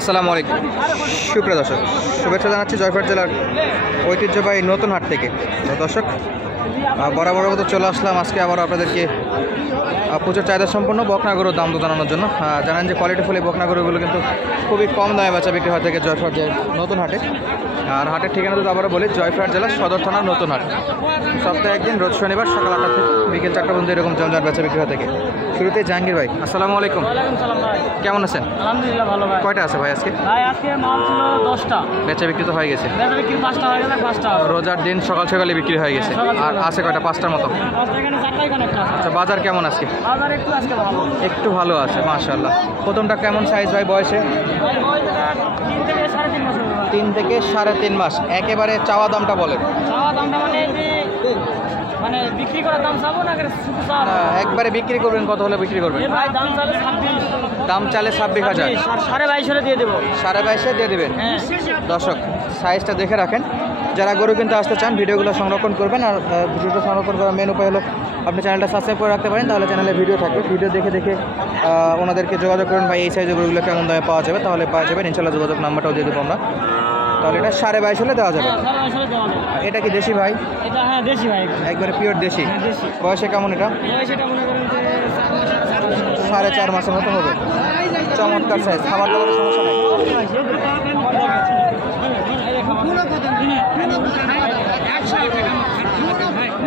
আসসালামু আলাইকুম সুপ্রিয় দর্শক, শুভেচ্ছা জানাচ্ছি জয়পুরহাট জেলার ঐতিহ্যবাহী নতুন হাট থেকে। তো দর্শক, বরাবর মতো চলে আসলাম আজকে আবার আপনাদেরকে প্রচুর চাহিদা সম্পন্ন বকনা গরুর দাম জানানোর জন্য। জানেন যে কোয়ালিটিফুল এই বকনা গরুগুলো কিন্তু খুবই কম দামে বেচা বিক্রি হয় থেকে জয়পুরহাট জেলার নতুন হাটে। আর হাটের ঠিকানা তো আবারও বলি, জয়পুরহাট জেলার সদর থানার নতুন হাট। সপ্তাহে একদিন, রোজ শনিবার সকাল 8টা থেকে বিকেল 4টা পর্যন্ত এরকম জমজমাট বেচা বিক্রি হয় থেকে। শুরুতে জাহাঙ্গীর ভাই, আসসালামু আলাইকুম। কেমন আছেন? আলহামদুলিল্লাহ ভালো ভাই। কয়টা আছে ভাই আজকে? ভাই আজকে মাল ছিল 10টা, বেচা বিক্রি তো হয়ে গেছে। বেচা বিক্রি 5টা হয়ে গেছে। 5টা রোজার দিন সকাল সকালে বিক্রি হয়ে গেছে। আর আছে কয়টা? 5টার মতো। 5টা এখানে 4টা এখানে একটা আছে। আচ্ছা, বাজার কেমন আজকে? বাজার একটু আজকে ভালো, একটু ভালো আছে, মাশাআল্লাহ। প্রথমটা কেমন সাইজ ভাই বয়সে? 3 থেকে 3.5 মাস হবে ভাই। 3 থেকে 3.5 মাস। একেবারে চাওয়া দামটা বলেন। চাওয়া দামটা মানে বিক্রি করার দাম চাবো না শুধু চাওয়া দাম? একবারে বিক্রি করবেন, কত হলে বিক্রি করবেন? ভাই দাম চালে 26, দাম চালে 26,000। 22.5 দিয়ে দেবো। 22.5 দিয়ে দেবেন। হ্যাঁ দর্শক, সাইজটা দেখে রাখেন। যারা গরু কিনতে আসতে চান ভিডিওগুলো সংরক্ষণ করবেন। আর ভিডিওটা সংরক্ষণ করার মেন উপায় হলো আপনি চ্যানেলটা সাবস্ক্রাইব করে রাখতে পারেন, তাহলে চ্যানেলে ভিডিও থাকবে। ভিডিও দেখে দেখে ওনাদেরকে যোগাযোগ করেন, ভাই এই সাইজের গরুগুলো কেমন দামে পাওয়া যাবে, তাহলে পাওয়া যাবেন ইনশাল্লাহ। যোগাযোগ নাম্বারটাও দিয়ে দেবো আমরা। তাহলে এটা 22.5 হলে দেওয়া যাবে। 22.5 দেওয়া যাবে। এটা কি দেশি ভাই? এটা হ্যাঁ দেশি ভাই, একবারে পিওর দেশি। হ্যাঁ দেশি। বয়সে কেমন এটা? সেটা মনে করেন যে 4.5 মাসের মতো হবে। চমৎকার সাইজ, খাবার দাবারের সমস্যা নেই।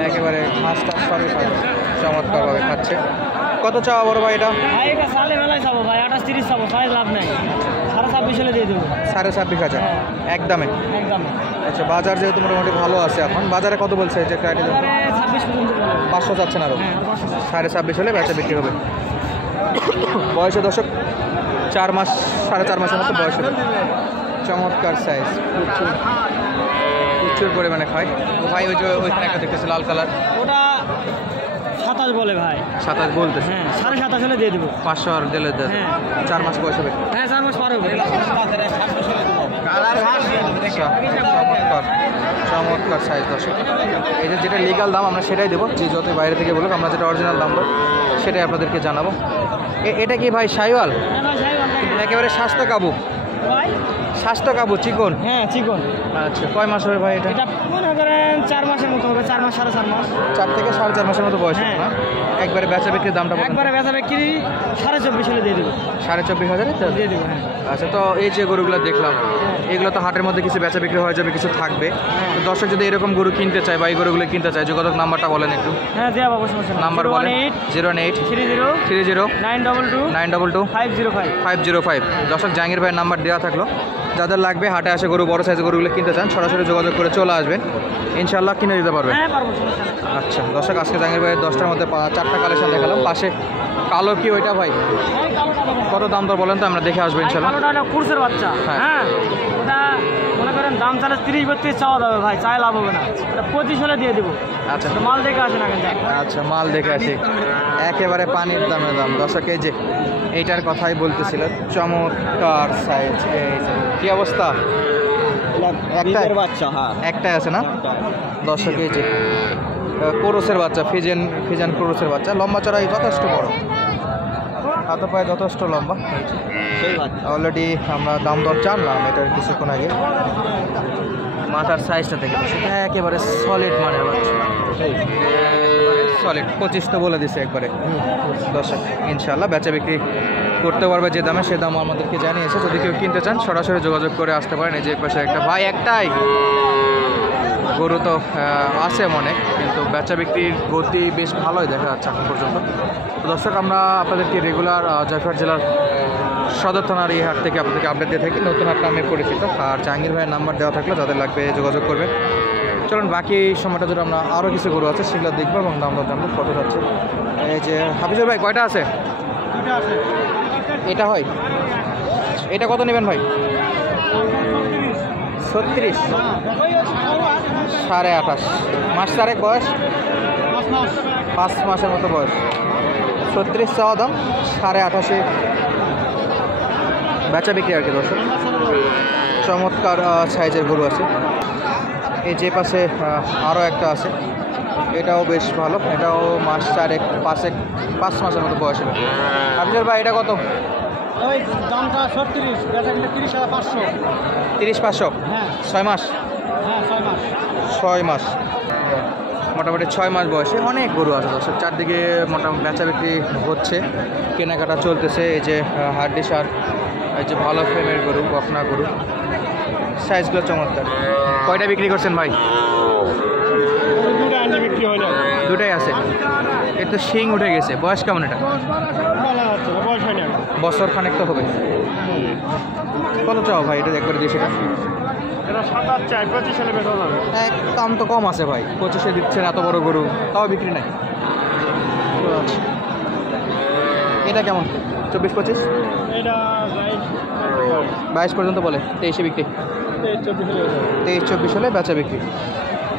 একেবারে ঘাসটা সবই পায়, চমৎকারভাবে খাচ্ছে। কত চাওয়া বড় ভাই এটা? ভাই এটা সালে মেলায় যাবো ভাই, 28-30 যাবো, সাইজ লাভ নাই। 26.5 হলে দিয়ে দেবো। 26,500 একদমে। একদম। আচ্ছা, বাজার যেহেতু মোটামুটি ভালো আছে এখন, বাজারে কত বলছে যে ক্রাইটেরিয়া? 26 পর্যন্ত বলে। 500 যাচ্ছেন আরও। হ্যাঁ 26.5 হলে বেচা বিক্রি হবে। বয়সে দর্শক 4 মাস, 4.5 মাসের মতো বয়স হবে। চমৎকার সাইজ, প্রচুর পরিমাণে খায়। তো ভাই ওই যে ওইখানে একটা দেখতেছি লাল কালার, ওটা 27 বলে ভাই। 27 বলতেছে। হ্যাঁ 27.5 হলে দিয়ে দেবো। 500 আর দিলে হ্যাঁ 4 মাস বয়স হবে। হ্যাঁ 4 মাস পার হবে। চমৎকার চমৎকার সাইজ দর্শক। এই যে যেটা লিগাল দাম আমরা সেটাই দেবো, যে যত বাইরে থেকে বলুক, আমরা যেটা অরিজিনাল দাম দেবো সেটাই আপনাদেরকে জানাবো। এটা কি ভাই শাহিওয়াল? একেবারে স্বাস্থ্য কাবু, ভাই স্বাস্থ্য কাবু, চিকন। হ্যাঁ চিকন। আচ্ছা, কয় মাস হবে ভাই এটা? এটা মনে করেন 4 মাসের মতো হবে। 4 মাস 4.5 মাস। 4 থেকে 4.5 মাসের মতো বয়স হবে হ্যাঁ। না? একবারে বেচা বিক্রির দামটা বলুন। একবারে বেচা বিক্রি 24.5 হলে দিয়ে দেবো। 24,500 দিয়ে দেবো হ্যাঁ। আচ্ছা, তো এই যে গরুগুলো দেখলাম, এগুলো তো হাটের মধ্যে কিছু বেচা বিক্রি হয়ে যাবে, কিছু থাকবে। তো দর্শক যদি এরকম গরু কিনতে চায় বা এই গরুগুলো কিনতে চায়, যোগাযোগ নাম্বারটা বলেন একটু। হ্যাঁ দেওয়া বাবু সমস্যা। নাম্বার বলেন। 018 30 922 922 505 505। দর্শক, জাহাঙ্গীর ভাইয়ের নাম্বার দেওয়া থাকলো। যাদের লাগবে হাটে আসে গরু, বড় সাইজের গরুগুলো কিনতে চান, সরাসরি যোগাযোগ করে চলে আসবেন, ইনশাল্লাহ কিনে দিতে পারবেন। হ্যাঁ পারবো, সমস্যা নেই। আচ্ছা দর্শক, আজকে জাহাঙ্গীর ভাইয়ের 10টার মধ্যে 4টা কালেকশন দেখালাম। পাশে কালো কি ওইটা ভাই? কত দাম দর বলেন তো, আমরা দেখে আসবো ইনশাল্লাহ। কালোটা হলো কুরসের বাচ্চা। হ্যাঁ। হ্যাঁ ওটা মনে করেন দাম চালে 30-32 চাওয়া যাবে ভাই, চাই লাভ হবে না। ওটা 25 হলে দিয়ে দেবো। আচ্ছা তো মাল দেখে আসেন আগে। আচ্ছা, মাল দেখে আসি। একেবারে পানির দামের দাম দর্শক। এই যে এইটার কথাই বলতেছিল, চমৎকার সাইজ। এই যে কি অবস্থা? একটাই বাচ্চা। হ্যাঁ একটাই আছে না দর্শক? এই যে ক্রোসের বাচ্চা, ফিজান ক্রোসের বাচ্চা। লম্বা চড়াই যথেষ্ট বড়, হাতে পায়ে যথেষ্ট লম্বা। অলরেডি আমরা দাম দর জানলাম এটার কিছুক্ষণ আগে। মাথার সাইজটা থেকে সেটা একেবারে সলিড মানের বাচ্চা, সলিড 25 তো বলে দিছে একবারে। দর্শক, ইনশাল্লাহ বেচা বিক্রি করতে পারবে যে দামে, সে দাম আমাদেরকে জানিয়েছে। যদি কেউ কিনতে চান সরাসরি যোগাযোগ করে আসতে পারেন। এই যে পাশে একটা ভাই, একটাই গরু তো আছে মনে, কিন্তু বেচা বিক্রির গতি বেশ ভালোই দেখা যাচ্ছে এখন পর্যন্ত। তো দর্শক, আমরা আপনাদেরকে রেগুলার জয়পুরহাট জেলার সদর থানার এই হাট থেকে আপনাদেরকে আপডেট দিয়ে থাকি, নতুন হাট নামে পরিচিত। আর জাহাঙ্গীর ভাইয়ের নাম্বার দেওয়া থাকলে যাদের লাগবে যোগাযোগ করবেন। চলুন, বাকি সময়টা যদি আমরা আরও কিছু গরু আছে সেগুলো দেখবো এবং দাম দর জানবো কত যাচ্ছে। এই যে হাফিজুর ভাই, কয়টা আছে? এটা হয়, এটা কত নেবেন ভাই? 36, 28.5 মাস, 4 বয়স, 5 মাসের মতো বয়স। 36 চাওয়া দাম, 28.5 বেচা বিক্রি আর কি দর্শক। চমৎকার সাইজের গরু আছে। এই যে পাশে আরও একটা আছে, এটাও বেশ ভালো, এটাও মাস 4-5 মাসের মতো বয়স হবে। হাফিজুর ভাই, এটা কত? ভাই দামটা 36, বেচা কিনা 30,500। 30,500। হ্যাঁ 6 মাস। হ্যাঁ 6 মাস। 6 মাস, মোটামুটি 6 মাস বয়সে অনেক গরু আছে দর্শক। চারদিকে মোটামুটি বেচা বিক্রি হচ্ছে, কেনাকাটা চলতেছে। এই যে হাড্ডি সার, এই যে ভালো ফ্রেমের গরু, বকনা গরু, সাইজগুলো চমৎকার। কয়টা বিক্রি করছেন ভাই? দুটো আন্ডা বিক্রি হলো। দুটাই আছে। এর তো শিং উঠে গেছে। বয়স কেমন এটা? বলা হচ্ছে না, বয়স হয় না। বছর খানেক তো হবে। কত চাও ভাই এটা একবার দিয়ে সেটা? এটা 27 চাই, 25 সালে বেচা যাবে। এক দাম তো কম আছে ভাই, 25-এ দিচ্ছেন এত বড় গরু, তাও বিক্রি নাই। আচ্ছা, এটা কেমন? 24-25? এটা 22 পর্যন্ত বলে, 23-এ বিক্রি। 23-24 হলে বেচা বিক্রি।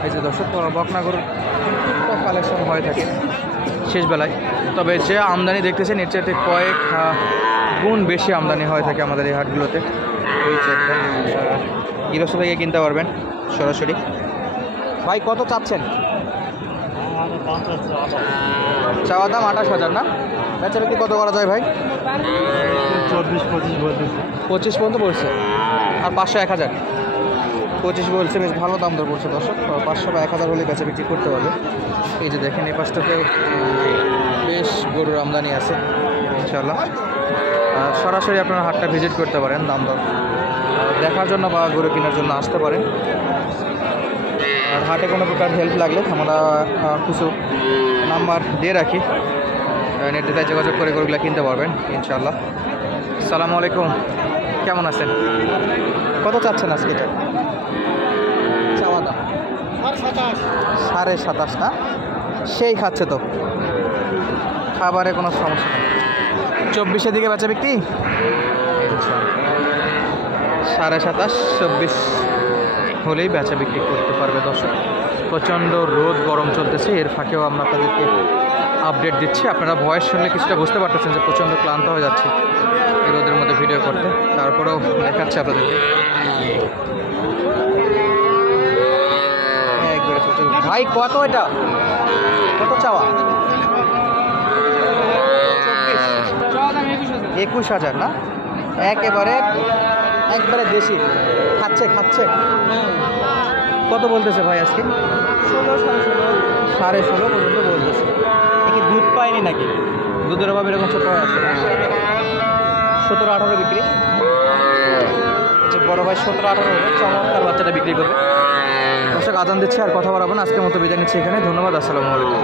এই যে দর্শক, বকনা গরুর কালেকশন হয়ে থাকে শেষ বেলায়। তবে যে আমদানি দেখতেছেন এর চাইতে কয়েক গুণ বেশি আমদানি হয়ে থাকে আমাদের এই হাটগুলোতে। এই চেকটা গৃহস্থ থেকে কিনতে পারবেন সরাসরি। ভাই কত চাচ্ছেন? চাওয়া দাম 28,000 না? বেচা বিক্রি কত করা যায় ভাই? 24-25 বলতেছে। 25 পর্যন্ত বলছে, আর 500-1000। 25 বলছে, বেশ ভালো দাম দর বলছে দর্শক। 500 বা 1000 হলে বেচা বিক্রি করতে হবে। এই যে দেখেন এই পাশটাতেও বেশ গরুর আমদানি আছে ইনশাল্লাহ। সরাসরি আপনারা হাটটা ভিজিট করতে পারেন, দাম দর দেখার জন্য বা গরু কেনার জন্য আসতে পারেন। আর হাটে কোনো প্রকার হেল্প লাগলে আমরা কিছু নাম্বার দিয়ে রাখি, নির্দ্বিধায় যোগাযোগ করে গরুগুলো কিনতে পারবেন ইনশাল্লাহ। আসসালামু আলাইকুম, কেমন আছেন? কত চাচ্ছেন আজকে এটা? চাওয়া দাম 27.5 না? সেই খাচ্ছে তো, খাবারে কোনো সমস্যা নেই। 24-এর দিকে বেচা বিক্রি 27.5, 24 হলেই বেচা বিক্রি করতে পারবে দর্শক। প্রচণ্ড রোদ গরম চলতেছে, এর ফাঁকেও আমরা আপনাদেরকে আপডেট দিচ্ছি। আপনারা ভয়েস শুনলে কিছুটা বুঝতে পারতেছেন যে প্রচণ্ড ক্লান্ত হয়ে যাচ্ছে এই রোদের মধ্যে ভিডিও করতে, তারপরেও দেখাচ্ছে আপনাদেরকে। ভাই কত এটা? কত চাওয়া? 21,000 না? একবারে দেশি খাচ্ছে। কত বলতেছে ভাই আজকে? 16.5 পর্যন্ত বলতেছে। কি দুধ পায়নি নাকি? দুধের অভাব এরকম ছোট আছে। 17-18 বিক্রি। বড় ভাই 17-18 হবে, চমৎকার বাচ্চাটা বিক্রি করবে। দর্শক আজান দিচ্ছে, আর কথা বলাবো না, আজকের মতো বিদায় নিচ্ছি এখানে। ধন্যবাদ, আসসালামু আলাইকুম।